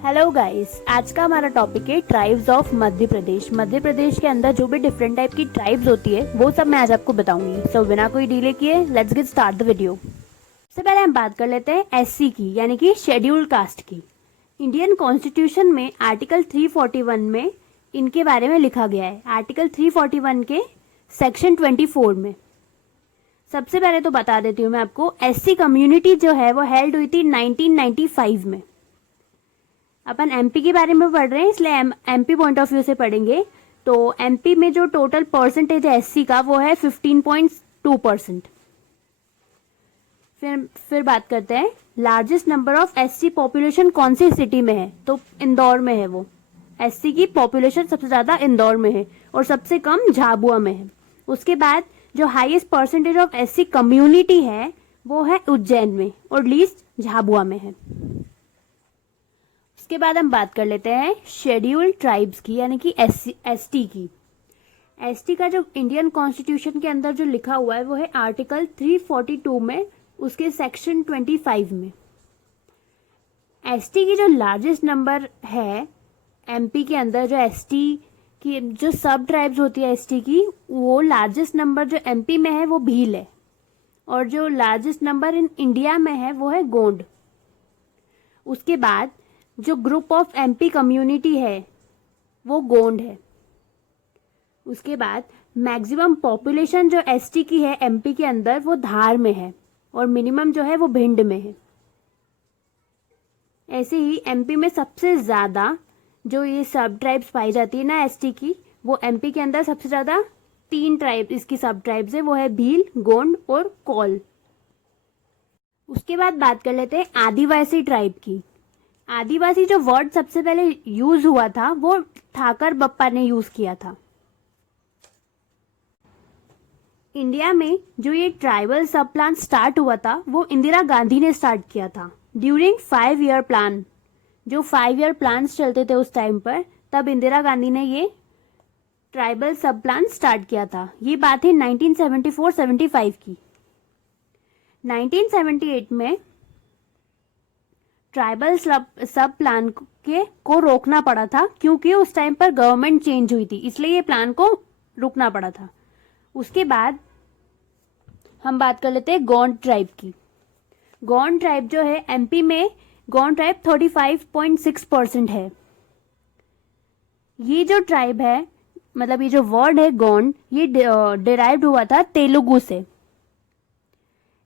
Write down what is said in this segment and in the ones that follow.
Hello guys, आज का हमारा टॉपिक है ट्राइब्स ऑफ मध्य प्रदेश। मध्य प्रदेश के अंदर जो भी डिफरेंट टाइप की ट्राइब्स होती है वो सब मैं आज आपको बताऊंगी। सो बिना कोई डिले किए let's get start the video. सबसे पहले हम बात कर लेते हैं एससी की, यानी कि शेड्यूल्ड कास्ट की। इंडियन कॉन्स्टिट्यूशन में आर्टिकल 341 में इनके बारे में लिखा गया है। आर्टिकल 341 के सेक्शन 24 में सबसे पहले तो बता देती हूँ मैं आपको, एससी कम्युनिटी जो है वो हेल्ड हुई थी 1995 में। अपन एमपी के बारे में पढ़ रहे हैं इसलिए एमपी पॉइंट ऑफ व्यू से पढ़ेंगे। तो एमपी में जो टोटल परसेंटेज है एससी का वो है 15.2%। फिर बात करते हैं largest number of SC population कौन सी सिटी में है, तो इंदौर में है। वो एससी की पॉपुलेशन सबसे ज्यादा इंदौर में है और सबसे कम झाबुआ में है। उसके बाद जो highest percentage of SC community है वो है उज्जैन में और लीस्ट झाबुआ में है। उसके बाद हम बात कर लेते हैं शेड्यूल्ड ट्राइब्स की, यानी कि एसटी की। एसटी का जो इंडियन कॉन्स्टिट्यूशन के अंदर जो लिखा हुआ है वो है आर्टिकल 342 में, उसके सेक्शन 25 में। एसटी की जो लार्जेस्ट नंबर है एमपी के अंदर, जो एसटी की जो सब ट्राइब्स होती है एसटी की, वो लार्जेस्ट नंबर जो एमपी में है वो भील है और जो लार्जेस्ट नंबर इन इंडिया में है वो है गोंड। उसके बाद जो ग्रुप ऑफ एमपी कम्युनिटी है वो गोंड है। उसके बाद मैक्सिमम पॉपुलेशन जो एसटी की है एमपी के अंदर वो धार में है और मिनिमम जो है वो भिंड में है। ऐसे ही एमपी में सबसे ज्यादा जो ये सब ट्राइब्स पाई जाती है ना एसटी की, वो एमपी के अंदर सबसे ज्यादा 3 ट्राइब इसकी सब ट्राइब्स है, वो है भील, गोंड और कौल। उसके बाद बात कर लेते हैं आदिवासी ट्राइब की। आदिवासी जो वर्ड सबसे पहले यूज हुआ था वो ठाकर बप्पा ने यूज किया था। इंडिया में जो ये ट्राइबल सब प्लान स्टार्ट हुआ था वो इंदिरा गांधी ने स्टार्ट किया था ड्यूरिंग 5 ईयर प्लान। जो 5 ईयर प्लान चलते थे उस टाइम पर, तब इंदिरा गांधी ने ये ट्राइबल सब प्लान स्टार्ट किया था। ये बात है 1974-75 की। 1978 में ट्राइबल सब प्लान को रोकना पड़ा था क्योंकि उस टाइम पर गवर्नमेंट चेंज हुई थी, इसलिए ये प्लान को रुकना पड़ा था। उसके बाद हम बात कर लेते हैं गोंड ट्राइब की। गोंड ट्राइब जो है एमपी में, गोंड ट्राइब 35.6% है। ये जो ट्राइब है, मतलब ये जो वर्ड है गोंड, ये डिराइव्ड हुआ था तेलुगु से।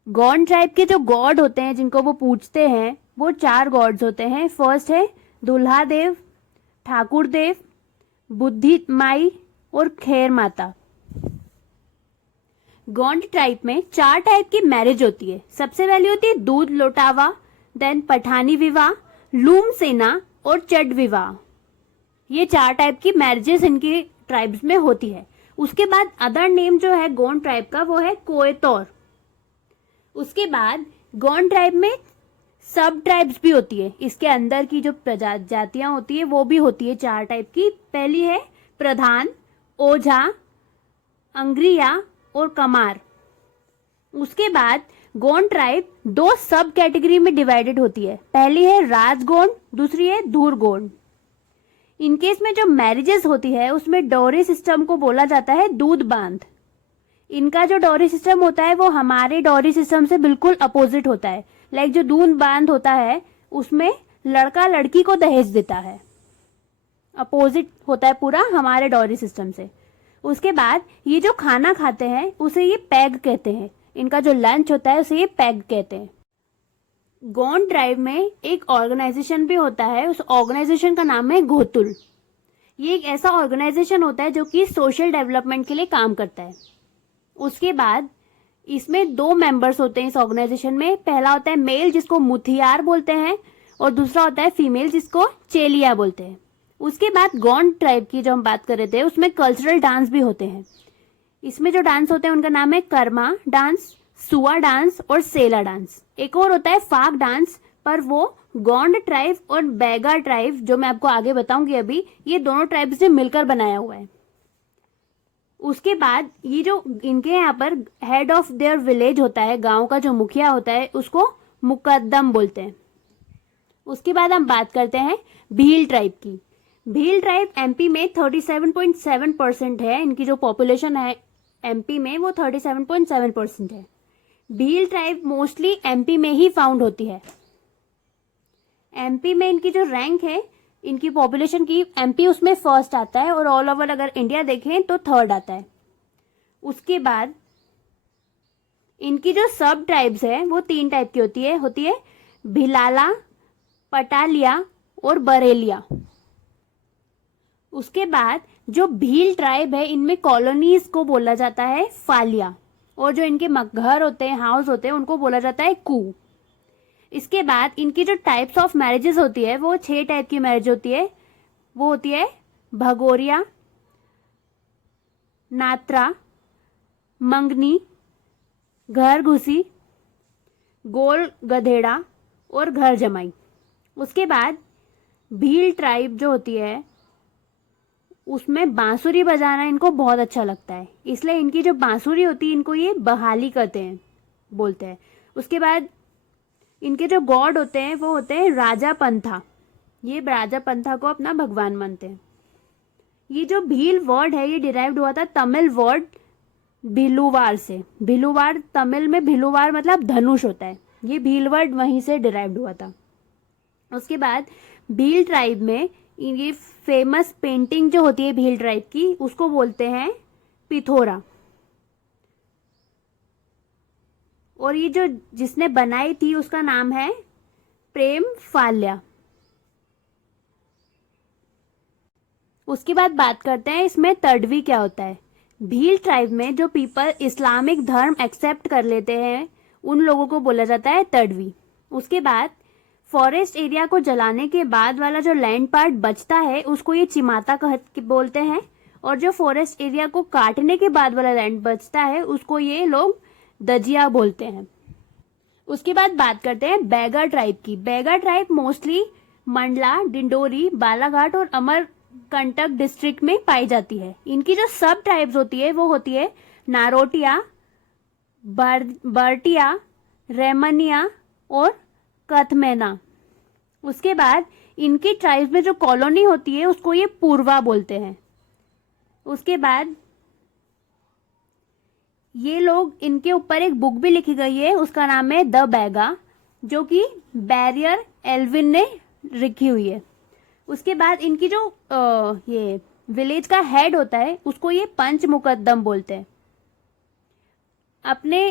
गोंड ट्राइब के जो गॉड होते हैं जिनको वो पूजते हैं वो 4 गॉड्स होते हैं। फर्स्ट है दुल्हा देव, ठाकुर देव, बुद्धि माई और खैर माता। गोंड ट्राइब में 4 टाइप की मैरिज होती है। सबसे पहली होती है दूध लोटावा, देन पठानी विवाह, लूम सेना और चड विवाह। ये 4 टाइप की मैरिजेस इनकी ट्राइब्स में होती है। उसके बाद अदर नेम जो है गोंड ट्राइब का वो है कोयतौर। उसके बाद गोंड ट्राइब में सब ट्राइब्स भी होती है। इसके अंदर की जो जातियां होती है वो भी होती है 4 टाइप की। पहली है प्रधान, ओझा, अंग्रिया और कमार। उसके बाद गोंड ट्राइब 2 सब कैटेगरी में डिवाइडेड होती है। पहली है राजगोंड, दूसरी है धूर गोंड। इनकेस में जो मैरिजेस होती है उसमें डोरी सिस्टम को बोला जाता है दूध बांध। इनका जो डोरी सिस्टम होता है वो हमारे डोरी सिस्टम से बिल्कुल अपोजिट होता है। लाइक जो दूध बांध होता है उसमें लड़का लड़की को दहेज देता है, अपोजिट होता है पूरा हमारे डोरी सिस्टम से। उसके बाद ये जो खाना खाते हैं उसे ये पैग कहते हैं। इनका जो लंच होता है उसे ये पैग कहते हैं। गोंड ट्राइब में एक ऑर्गेनाइजेशन भी होता है, उस ऑर्गेनाइजेशन का नाम है घोतुल। ये एक ऐसा ऑर्गेनाइजेशन होता है जो कि सोशल डेवलपमेंट के लिए काम करता है। उसके बाद इसमें 2 मेंबर्स होते हैं इस ऑर्गेनाइजेशन में। पहला होता है मेल जिसको मुथियार बोलते हैं और दूसरा होता है फीमेल जिसको चेलिया बोलते हैं। उसके बाद गोंड ट्राइब की जो हम बात कर रहे थे उसमें कल्चरल डांस भी होते हैं। इसमें जो डांस होते हैं उनका नाम है कर्मा डांस, सुआ डांस और सेला डांस। एक और होता है फाग डांस, पर वो गोंड ट्राइब और बैगा ट्राइब, जो मैं आपको आगे बताऊंगी अभी, ये दोनों ट्राइब्स ने मिलकर बनाया हुआ है। उसके बाद ये जो इनके यहाँ पर हेड ऑफ देयर विलेज होता है, गांव का जो मुखिया होता है, उसको मुकद्दम बोलते हैं। उसके बाद हम बात करते हैं भील ट्राइब की। भील ट्राइब एमपी में 37.7% है। इनकी जो पॉपुलेशन है एमपी में वो 37.7% है। भील ट्राइब मोस्टली एमपी में ही फाउंड होती है। एमपी में इनकी जो रैंक है इनकी पॉपुलेशन की, एमपी उसमें फर्स्ट आता है और ऑल ओवर अगर इंडिया देखें तो थर्ड आता है। उसके बाद इनकी जो सब ट्राइब्स है वो 3 टाइप की होती है भिलाला, पटालिया और बरेलिया। उसके बाद जो भील ट्राइब है इनमें कॉलोनीज को बोला जाता है फालिया, और जो इनके घर होते हैं, हाउस होते हैं, उनको बोला जाता है कू। इसके बाद इनकी जो टाइप्स ऑफ मैरिजेस होती है वो 6 टाइप की मैरिज होती है। वो होती है भगोरिया, नात्रा, मंगनी, घर घुसी, गोल गधेड़ा और घर जमाई। उसके बाद भील ट्राइब जो होती है उसमें बांसुरी बजाना इनको बहुत अच्छा लगता है, इसलिए इनकी जो बांसुरी होती है इनको ये बहाली कहते हैं, बोलते हैं। उसके बाद इनके जो गॉड होते हैं वो होते हैं राजा पंथा। ये राजा पंथा को अपना भगवान मानते हैं। ये जो भील वर्ड है ये डिराइव्ड हुआ था तमिल वर्ड भिलुवार से। भिलुवार तमिल में भिलुवार मतलब धनुष होता है। ये भील वर्ड वहीं से डिराइव्ड हुआ था। उसके बाद भील ट्राइब में ये फेमस पेंटिंग जो होती है भील ट्राइब की उसको बोलते हैं पिथोरा, और ये जो जिसने बनाई थी उसका नाम है प्रेम फाल्या। उसके बाद बात करते हैं इसमें तड़वी क्या होता है। भील ट्राइब में जो पीपल इस्लामिक धर्म एक्सेप्ट कर लेते हैं उन लोगों को बोला जाता है तड़वी। उसके बाद फॉरेस्ट एरिया को जलाने के बाद वाला जो लैंड पार्ट बचता है उसको ये चिमाता बोलते हैं, और जो फॉरेस्ट एरिया को काटने के बाद वाला लैंड बचता है उसको ये लोग दजिया बोलते हैं। उसके बाद बात करते हैं बैगा ट्राइब की। बैगा ट्राइब मोस्टली मंडला, डिंडोरी, बालाघाट और अमरकंटक डिस्ट्रिक्ट में पाई जाती है। इनकी जो सब ट्राइब्स होती है वो होती है नारोटिया, बर्टिया, रेमनिया और कथमेना। उसके बाद इनकी ट्राइब्स में जो कॉलोनी होती है उसको ये पूर्वा बोलते हैं। उसके बाद ये लोग, इनके ऊपर एक बुक भी लिखी गई है उसका नाम है द बैगा, जो कि बैरियर एल्विन ने लिखी हुई है। उसके बाद इनकी जो ये विलेज का हेड होता है उसको ये पंच मुकद्दम बोलते हैं। अपने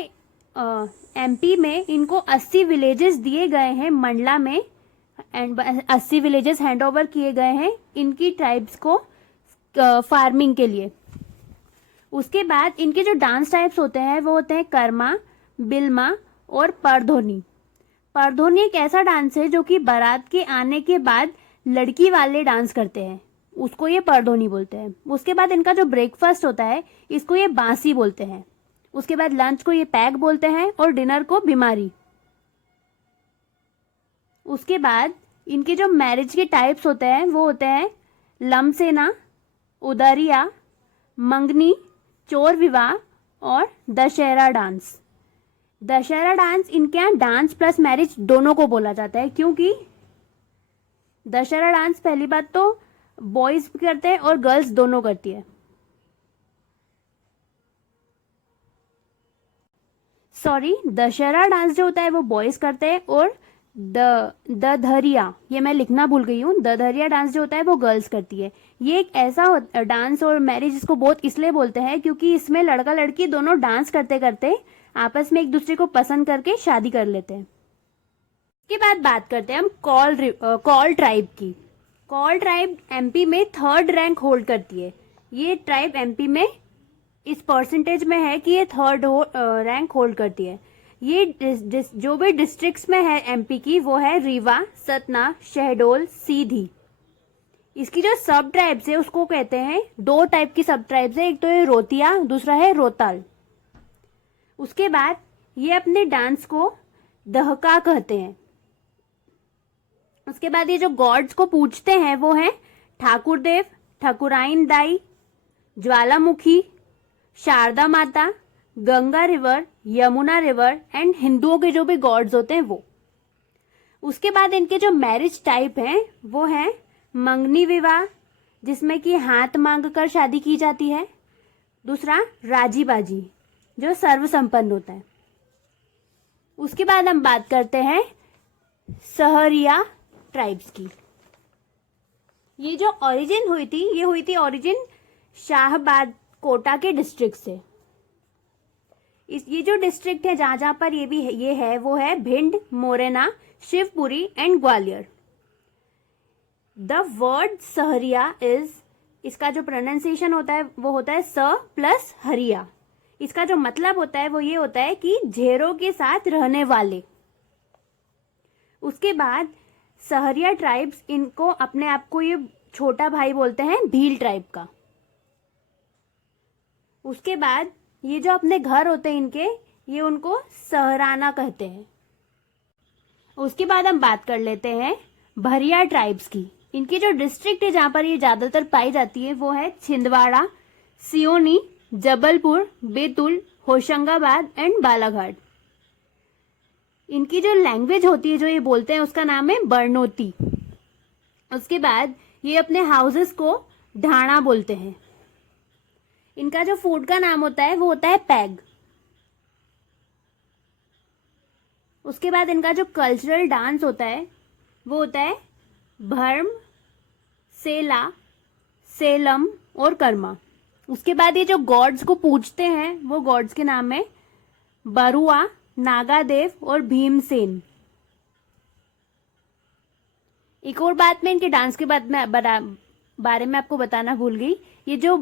एमपी में इनको 80 विलेजेस दिए गए हैं मंडला में, एंड 80 विलेजेस हैंड ओवर किए गए हैं इनकी ट्राइब्स को फार्मिंग के लिए। उसके बाद इनके जो डांस टाइप्स होते हैं वो होते हैं कर्मा, बिल्मा और परधोनी। परधोनी एक ऐसा डांस है जो कि बारात के आने के बाद लड़की वाले डांस करते हैं, उसको ये परधोनी बोलते हैं। उसके बाद इनका जो ब्रेकफास्ट होता है इसको ये बांसी बोलते हैं। उसके बाद लंच को ये पैक बोलते हैं और डिनर को बीमारी। उसके बाद इनके जो मैरिज के टाइप्स होते हैं वो होते हैं लमसेना, उदरिया, मंगनी, चोर विवाह और दशहरा डांस। दशहरा डांस इनके यहाँ डांस प्लस मैरिज दोनों को बोला जाता है, क्योंकि दशहरा डांस पहली बात तो बॉयज करते हैं और गर्ल्स दोनों करती है। सॉरी, दशहरा डांस जो होता है वो बॉयज करते हैं और दधरिया, ये मैं लिखना भूल गई हूँ, दधरिया डांस जो होता है वो गर्ल्स करती है। ये एक ऐसा डांस और मैरिज इसको बहुत इसलिए बोलते हैं क्योंकि इसमें लड़का लड़की दोनों डांस करते करते आपस में एक दूसरे को पसंद करके शादी कर लेते हैं। इसके बाद बात करते हैं हम कॉल ट्राइब की। कॉल ट्राइब एमपी में 3rd रैंक होल्ड करती है। ये ट्राइब एमपी में इस परसेंटेज में है कि ये 3rd रैंक होल्ड करती है। ये जो भी डिस्ट्रिक्ट्स में है एमपी की वो है रीवा, सतना, शहडोल, सीधी। इसकी जो सब ट्राइब्स है उसको कहते हैं, 2 टाइप की सब ट्राइब्स है, एक तो है रोतिया, दूसरा है रोताल। उसके बाद ये अपने डांस को दहका कहते हैं। उसके बाद ये जो गॉड्स को पूजते हैं वो है ठाकुर देव, ठाकुराइन दाई, ज्वालामुखी, शारदा माता, Ganga river, Yamuna river and हिंदुओं के जो भी गॉड्स होते हैं वो। उसके बाद इनके जो मैरिज टाइप हैं वो है मंगनी विवाह, जिसमें कि हाथ मांग कर शादी की जाती है। दूसरा राजी बाजी, जो सर्व संपन्न होता है। उसके बाद हम बात करते हैं सहरिया ट्राइब्स की। ये जो ओरिजिन हुई थी, ये हुई थी ओरिजिन शाहबाद कोटा के डिस्ट्रिक्ट से। ये जो डिस्ट्रिक्ट है जहां जहां पर ये है वो है Bhind, Morena, Shivpuri and Gwalior. The word Sahariya is, इसका जो प्रोनाउंसिएशन होता है वो होता है स प्लस हरिया। इसका जो मतलब होता है वो ये होता है कि झेरों के साथ रहने वाले। उसके बाद सहरिया ट्राइब्स, इनको अपने आप को ये छोटा भाई बोलते हैं भील ट्राइब का। उसके बाद ये जो अपने घर होते हैं इनके, ये उनको सहराना कहते हैं। उसके बाद हम बात कर लेते हैं भरिया ट्राइब्स की। इनकी जो डिस्ट्रिक्ट है जहां पर ये ज्यादातर पाई जाती है वो है छिंदवाड़ा, सियोनी, जबलपुर, बैतूल, होशंगाबाद एंड बालाघाट। इनकी जो लैंग्वेज होती है जो ये बोलते हैं उसका नाम है बरनोती। उसके बाद ये अपने हाउसेस को ढाणा बोलते हैं। इनका जो फूड का नाम होता है वो होता है पैग। उसके बाद इनका जो कल्चरल डांस होता है वो होता है भर्म, सेला, सेलम और कर्मा। उसके बाद ये जो गॉड्स को पूजते हैं वो गॉड्स के नाम है बरुआ, नागादेव और भीमसेन। एक और बात मैं इनके डांस के बारे में आपको बताना भूल गई। ये जो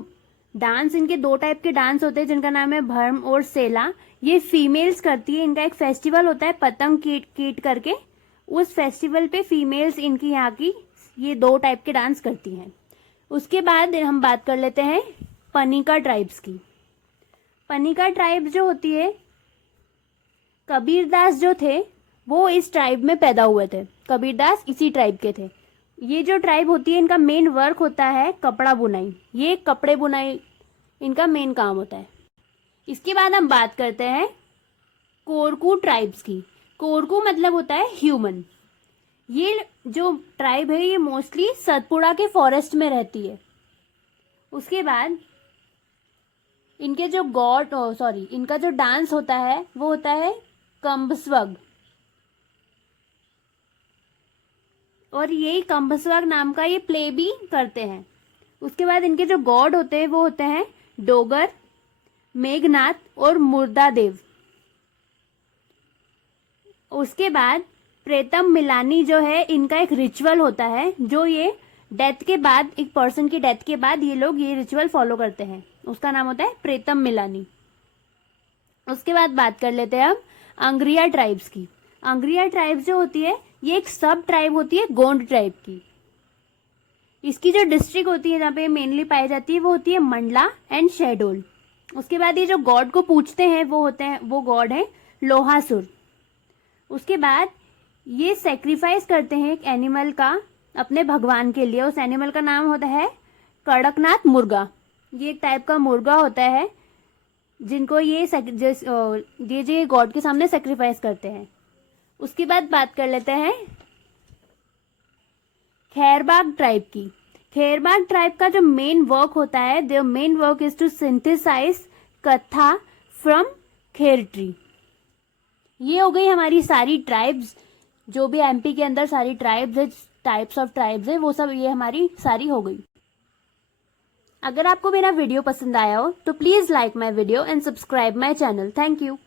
डांस, इनके दो टाइप के डांस होते हैं जिनका नाम है भर्म और सेला। ये फीमेल्स करती है। इनका एक फेस्टिवल होता है पतंग कीट करके। उस फेस्टिवल पे फीमेल्स इनकी यहाँ की ये दो टाइप के डांस करती हैं। उसके बाद हम बात कर लेते हैं पनिका ट्राइब्स की। पनिका ट्राइब जो होती है, कबीरदास जो थे वो इस ट्राइब में पैदा हुए थे। कबीरदास इसी ट्राइब के थे। ये जो ट्राइब होती है इनका मेन वर्क होता है कपड़ा बुनाई। ये कपड़े बुनाई इनका मेन काम होता है। इसके बाद हम बात करते हैं कोरकू ट्राइब्स की। कोरकू मतलब होता है ह्यूमन। ये जो ट्राइब है ये मोस्टली सतपुड़ा के फॉरेस्ट में रहती है। उसके बाद इनके जो इनका जो डांस होता है वो होता है कंबस्वग। और ये कंबस्वग नाम का ये प्ले भी करते हैं। उसके बाद इनके जो गॉड होते हैं वो होते हैं डोगर, मेघनाथ और मुर्दादेव। उसके बाद प्रेतम मिलानी जो है, इनका एक रिचुअल होता है जो ये डेथ के बाद, एक पर्सन की डेथ के बाद ये लोग ये रिचुअल फॉलो करते हैं। उसका नाम होता है प्रेतम मिलानी। उसके बाद बात कर लेते हैं हम अंग्रिया ट्राइब्स की। अंग्रिया ट्राइब्स जो होती है ये एक सब ट्राइब होती है गोंड ट्राइब की। इसकी जो डिस्ट्रिक्ट होती है जहाँ पे मेनली पाई जाती है वो होती है मंडला एंड शहडोल। उसके बाद ये जो गॉड को पूजते हैं वो गॉड है लोहासुर। उसके बाद ये सेक्रीफाइस करते हैं एक एनिमल का अपने भगवान के लिए। उस एनिमल का नाम होता है कड़कनाथ मुर्गा। ये एक टाइप का मुर्गा होता है जिनको ये गॉड के सामने सेक्रीफाइस करते हैं। उसके बाद बात कर लेते हैं खैरबाग ट्राइब की। खैरबाग ट्राइब का जो मेन वर्क होता है, their main work is to synthesize katha from kher tree. ये हो गई हमारी सारी ट्राइब्स, जो भी एमपी के अंदर सारी ट्राइब्स है, टाइप्स ऑफ ट्राइब्स है, वो सब ये हमारी सारी हो गई। अगर आपको मेरा वीडियो पसंद आया हो तो please like my video and subscribe my channel. Thank you.